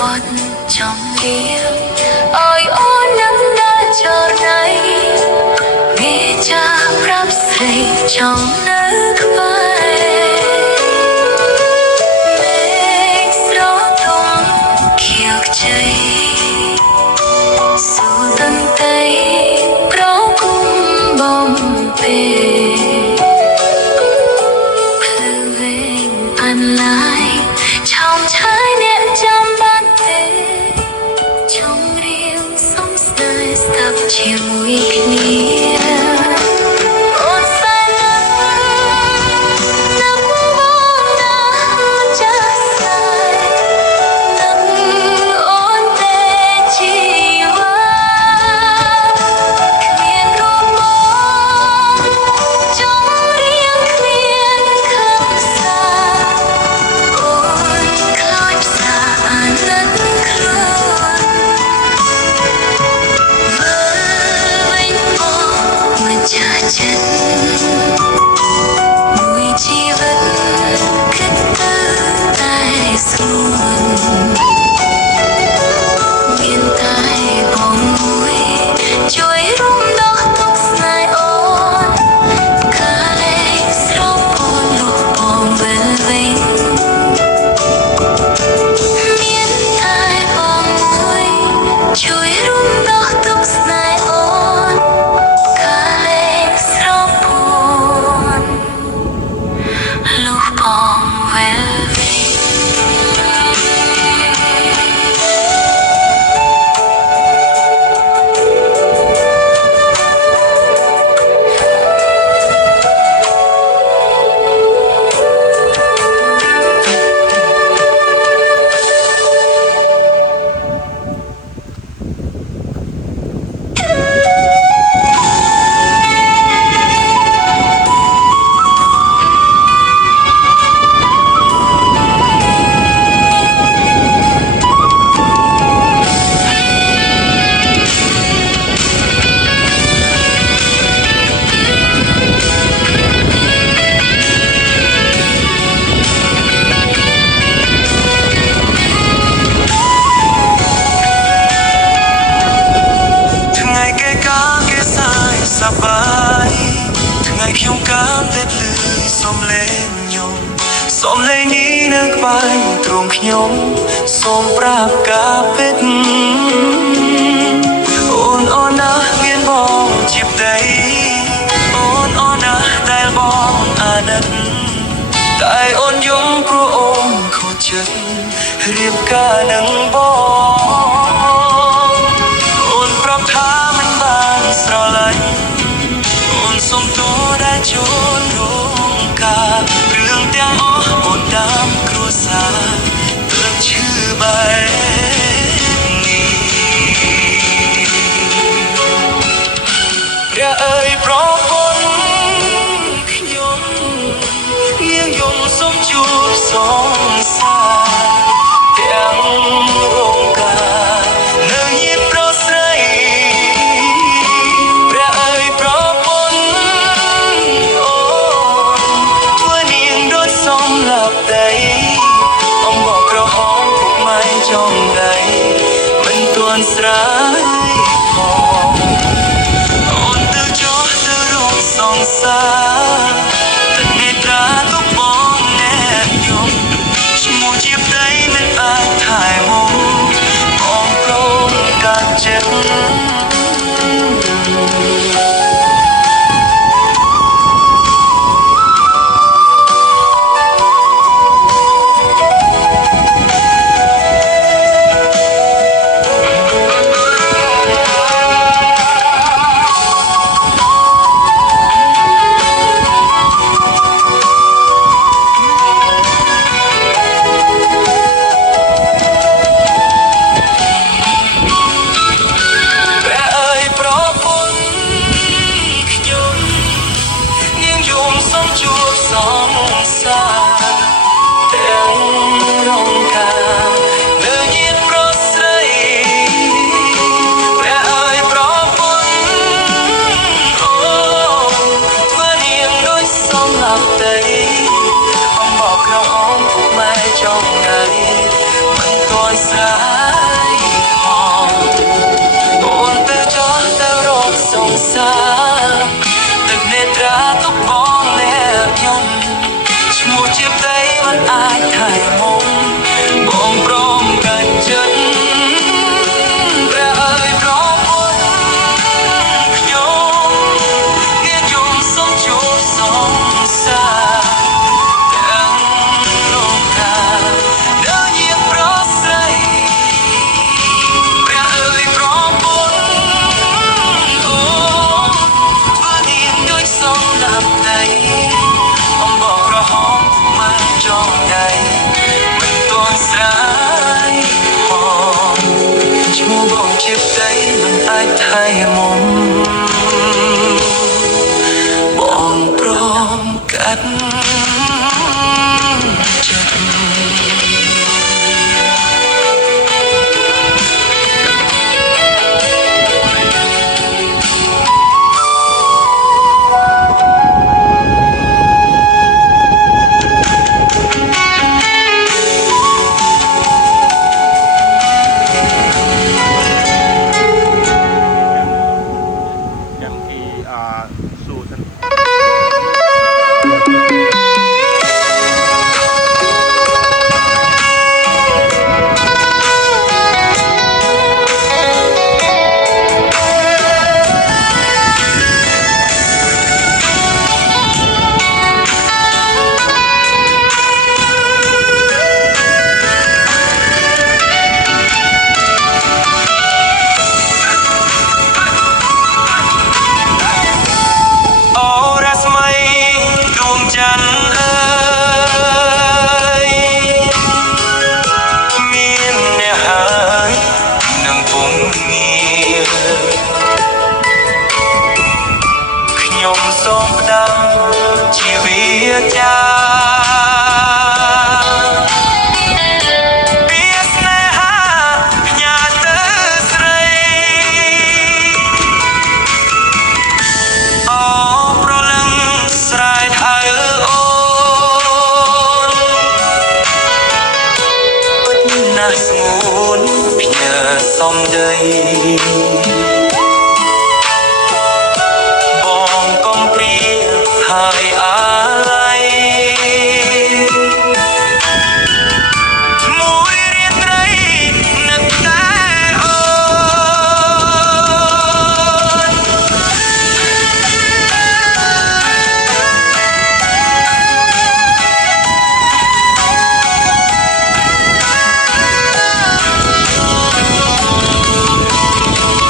bọt trong đêm ôi ôi nắng đã chờ này nghe cha rap say trong nước vai mê gió tung khiêu cháy dù tân tay pro cung bom về phơi vinh pan lại trong trái nét trong ban tê trong riêng sống dài sắp chiều nguy kia ôn phai nắng bóng đã cha dài nắng ôn tê chi hoa miền rô mong trong riêng miền không xa ôn khói xa nắng khơi với bóng mà cha chân mùi chi vẫn cất tư tai xuân miền tai bóng mùi chuối rung đó tóc dài ôn cả lệ sóng ôn lục bóng bên vinh miền tai bóng mùi chuối rung đó tóc dài ôn cả lệ sóng ôn lục bóng bên vinhថ្ងៃគេកាគេសាយសប្បាយថ្ងៃខ្ញុំកាមតែភ្លឺសំឡេងខ្ញុំសំឡេងនេះនៅក្បែរទ្រង់ខ្ញុំសូមប្រាប់ការពិតអូនអូនណាមានបងជាប្តីអូនអូនណាដែលបងអាណិតតែអូនយំព្រោះអូនខូចចិត្តរៀបការនឹងបងអូនប្រាប់ថាមិនបានស្រឡាញ់អូនសុំទោសដែលចូលរងការរឿងទាំងអស់អូនតាមគ្រួសារទើបឈឺបែបនេះព្រះអើយប្រពន្ធខ្ញុំនាងយំសូមជួបសងសាទាំងរងការនៅញាតិប្រស្រីព្រះអើយប្រពន្ធអូនធ្វើនាងដូចសំឡាប់ដីអំបោះក្រហមពុកម៉ែចំដៃមិនទាន់ស្រាយផងអូនទៅចុះទៅរកសង្សារតែមេត្រាទុកបងណែបយំឈ្មោះជាប្តីមិនអាចថែមកបងព្រមកាត់ចិត្តចង់ដៃមិនទាន់ស្ រាយផងអូនទៅចោះទៅរកសង្សារទឹកនេត្រាទុកបងលែខ្ញុំឈ្មោះជាប្តីមិនអាចថែមុំបងព្រមកាត់ចិត្តព្រះអើយប្រពន្ធខ្ញុំគេយំសុំជួបសង្សារទាំងរងកាដើរជាប្រស្រីព្រះអើយប្រពន្ធអូធ្វើនាងដូចសំណាប់ដីអំបោះក្រហមមកចងដៃមិនទាន់ស្រាយផងឈ្មោះបងជាផ្ទៃមិនអាចថែមុំបងព្រមកាត់ចិត្ត yang di Sultanអូរស្មីដួងច័ន្ទអើយមានអ្នកហើយនឹងពុំងារខ្ញុំសូមផ្ដាំជាវាចាពីស្នេហាផ្ញើទៅស្រី អូប្រលឹងស្រែកហៅអូនពិតណាស់ស្ងួនផ្ញើសំដីបងកុំព្រាហើយអាឡ័យមួយរាត្រីនឹកតែអូន អូ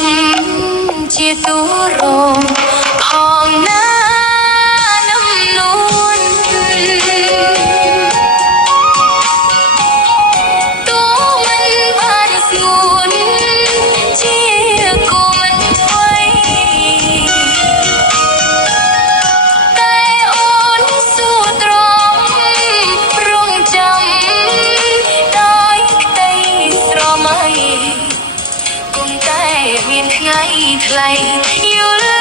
មជាទូរងផងណានំនួនតួមិនបានស្ងួនជាគូមិនថ្មីតែអូនសួរទ្រាំរងចាំដោយក្តីស្រមៃ គង់តែមានថ្ងៃថ្លៃយល់